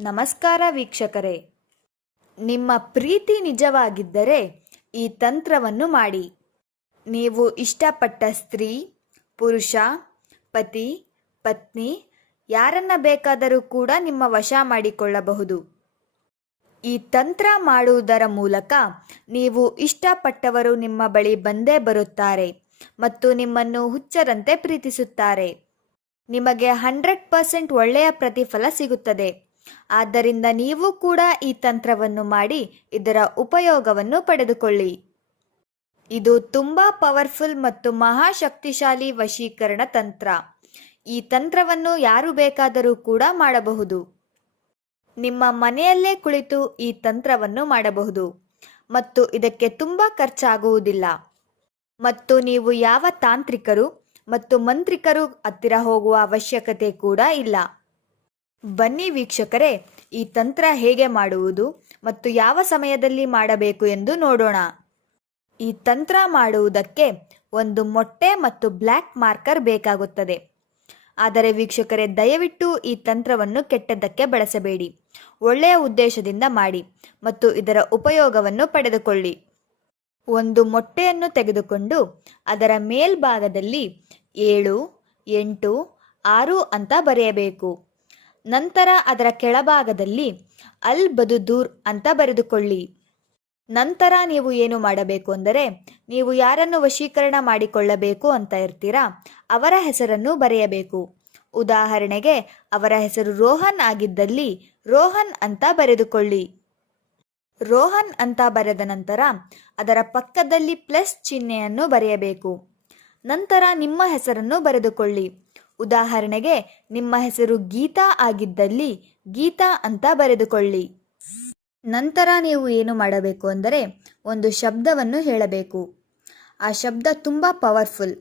ನಮಸ್ಕಾರ ವೀಕ್ಷಕರೇ. ನಿಮ್ಮ ಪ್ರೀತಿ ನಿಜವಾಗಿದ್ದರೆ ಈ ತಂತ್ರವನ್ನು ಮಾಡಿ. ನೀವು ಇಷ್ಟಪಟ್ಟ ಸ್ತ್ರೀ, ಪುರುಷ, ಪತಿ, ಪತ್ನಿ ಯಾರನ್ನ ಬೇಕಾದರೂ ಕೂಡ ನಿಮ್ಮ ವಶ ಮಾಡಿಕೊಳ್ಳಬಹುದು. ಈ ತಂತ್ರ ಮಾಡುವುದರ ಮೂಲಕ ನೀವು ಇಷ್ಟಪಟ್ಟವರು ನಿಮ್ಮ ಬಳಿ ಬಂದೇ ಬರುತ್ತಾರೆ ಮತ್ತು ನಿಮ್ಮನ್ನು ಹುಚ್ಚರಂತೆ ಪ್ರೀತಿಸುತ್ತಾರೆ. ನಿಮಗೆ ಹಂಡ್ರೆಡ್ ಪರ್ಸೆಂಟ್ ಒಳ್ಳೆಯ ಪ್ರತಿಫಲ ಸಿಗುತ್ತದೆ. ಆದ್ದರಿಂದ ನೀವು ಕೂಡ ಈ ತಂತ್ರವನ್ನು ಮಾಡಿ ಇದರ ಉಪಯೋಗವನ್ನು ಪಡೆದುಕೊಳ್ಳಿ. ಇದು ತುಂಬಾ ಪವರ್ಫುಲ್ ಮತ್ತು ಮಹಾಶಕ್ತಿಶಾಲಿ ವಶೀಕರಣ ತಂತ್ರ. ಈ ತಂತ್ರವನ್ನು ಯಾರು ಬೇಕಾದರೂ ಕೂಡ ಮಾಡಬಹುದು. ನಿಮ್ಮ ಮನೆಯಲ್ಲೇ ಕುಳಿತು ಈ ತಂತ್ರವನ್ನು ಮಾಡಬಹುದು. ಮತ್ತು ಇದಕ್ಕೆ ತುಂಬ ಖರ್ಚಾಗುವುದಿಲ್ಲ. ಮತ್ತು ನೀವು ಯಾವ ತಾಂತ್ರಿಕರು ಮತ್ತು ಮಂತ್ರಿಕರು ಹತ್ತಿರ ಹೋಗುವ ಅವಶ್ಯಕತೆ ಕೂಡ ಇಲ್ಲ. ಬನ್ನಿ ವೀಕ್ಷಕರೇ, ಈ ತಂತ್ರ ಹೇಗೆ ಮಾಡುವುದು ಮತ್ತು ಯಾವ ಸಮಯದಲ್ಲಿ ಮಾಡಬೇಕು ಎಂದು ನೋಡೋಣ. ಈ ತಂತ್ರ ಮಾಡುವುದಕ್ಕೆ ಒಂದು ಮೊಟ್ಟೆ ಮತ್ತು ಬ್ಲ್ಯಾಕ್ ಮಾರ್ಕರ್ ಬೇಕಾಗುತ್ತದೆ. ಆದರೆ ವೀಕ್ಷಕರೇ, ದಯವಿಟ್ಟು ಈ ತಂತ್ರವನ್ನು ಕೆಟ್ಟದ್ದಕ್ಕೆ ಬಳಸಬೇಡಿ. ಒಳ್ಳೆಯ ಉದ್ದೇಶದಿಂದ ಮಾಡಿ ಮತ್ತು ಇದರ ಉಪಯೋಗವನ್ನು ಪಡೆದುಕೊಳ್ಳಿ. ಒಂದು ಮೊಟ್ಟೆಯನ್ನು ತೆಗೆದುಕೊಂಡು ಅದರ ಮೇಲ್ಭಾಗದಲ್ಲಿ ಏಳು, ಎಂಟು, ಆರು ಅಂತ ಬರೆಯಬೇಕು. ನಂತರ ಅದರ ಕೆಳಭಾಗದಲ್ಲಿ ಅಲ್ ಬದುದೂರ್ ಅಂತ ಬರೆದುಕೊಳ್ಳಿ. ನಂತರ ನೀವು ಏನು ಮಾಡಬೇಕು ಅಂದರೆ, ನೀವು ಯಾರನ್ನು ವಶೀಕರಣ ಮಾಡಿಕೊಳ್ಳಬೇಕು ಅಂತ ಇರ್ತೀರಾ, ಅವರ ಹೆಸರನ್ನು ಬರೆಯಬೇಕು. ಉದಾಹರಣೆಗೆ, ಅವರ ಹೆಸರು ರೋಹನ್ ಆಗಿದ್ದಲ್ಲಿ ರೋಹನ್ ಅಂತ ಬರೆದುಕೊಳ್ಳಿ. ರೋಹನ್ ಅಂತ ಬರೆದ ನಂತರ ಅದರ ಪಕ್ಕದಲ್ಲಿ ಪ್ಲಸ್ ಚಿಹ್ನೆಯನ್ನು ಬರೆಯಬೇಕು. ನಂತರ ನಿಮ್ಮ ಹೆಸರನ್ನು ಬರೆದುಕೊಳ್ಳಿ. ಉದಾಹರಣೆಗೆ, ನಿಮ್ಮ ಹೆಸರು ಗೀತಾ ಆಗಿದ್ದಲ್ಲಿ ಗೀತಾ ಅಂತ ಬರೆದುಕೊಳ್ಳಿ. ನಂತರ ನೀವು ಏನು ಮಾಡಬೇಕು ಅಂದರೆ, ಒಂದು ಶಬ್ದವನ್ನು ಹೇಳಬೇಕು. ಆ ಶಬ್ದ ತುಂಬ ಪವರ್ಫುಲ್.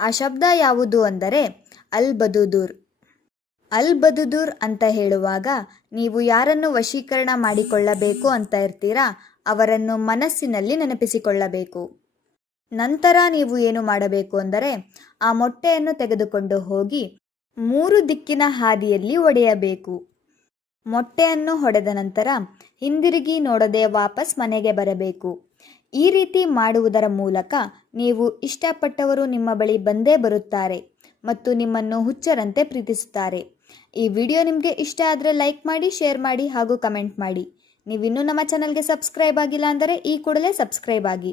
ಆ ಶಬ್ದ ಯಾವುದು ಅಂದರೆ, ಅಲ್ ಬದುದೂರ್. ಅಲ್ ಬದುದೂರ್ ಅಂತ ಹೇಳುವಾಗ ನೀವು ಯಾರನ್ನು ವಶೀಕರಣ ಮಾಡಿಕೊಳ್ಳಬೇಕು ಅಂತ ಇರ್ತೀರಾ, ಅವರನ್ನು ಮನಸ್ಸಿನಲ್ಲಿ ನೆನಪಿಸಿಕೊಳ್ಳಬೇಕು. ನಂತರ ನೀವು ಏನು ಮಾಡಬೇಕು ಅಂದರೆ ಆ ಮೊಟ್ಟೆಯನ್ನು ತೆಗೆದುಕೊಂಡು ಹೋಗಿ ಮೂರು ದಿಕ್ಕಿನ ಹಾದಿಯಲ್ಲಿ ಒಡೆಯಬೇಕು. ಮೊಟ್ಟೆಯನ್ನು ಹೊಡೆದ ನಂತರ ಹಿಂದಿರುಗಿ ನೋಡದೆ ವಾಪಸ್ ಮನೆಗೆ ಬರಬೇಕು. ಈ ರೀತಿ ಮಾಡುವುದರ ಮೂಲಕ ನೀವು ಇಷ್ಟಪಟ್ಟವರು ನಿಮ್ಮ ಬಳಿ ಬಂದೇ ಬರುತ್ತಾರೆ ಮತ್ತು ನಿಮ್ಮನ್ನು ಹುಚ್ಚರಂತೆ ಪ್ರೀತಿಸುತ್ತಾರೆ. ಈ ವಿಡಿಯೋ ನಿಮಗೆ ಇಷ್ಟ ಆದರೆ ಲೈಕ್ ಮಾಡಿ, ಶೇರ್ ಮಾಡಿ ಹಾಗೂ ಕಮೆಂಟ್ ಮಾಡಿ. ನೀವಿನ್ನೂ ನಮ್ಮ ಚಾನಲ್ಗೆ ಸಬ್ಸ್ಕ್ರೈಬ್ ಆಗಿಲ್ಲ ಅಂದರೆ ಈ ಕೂಡಲೇ ಸಬ್ಸ್ಕ್ರೈಬ್ ಆಗಿ.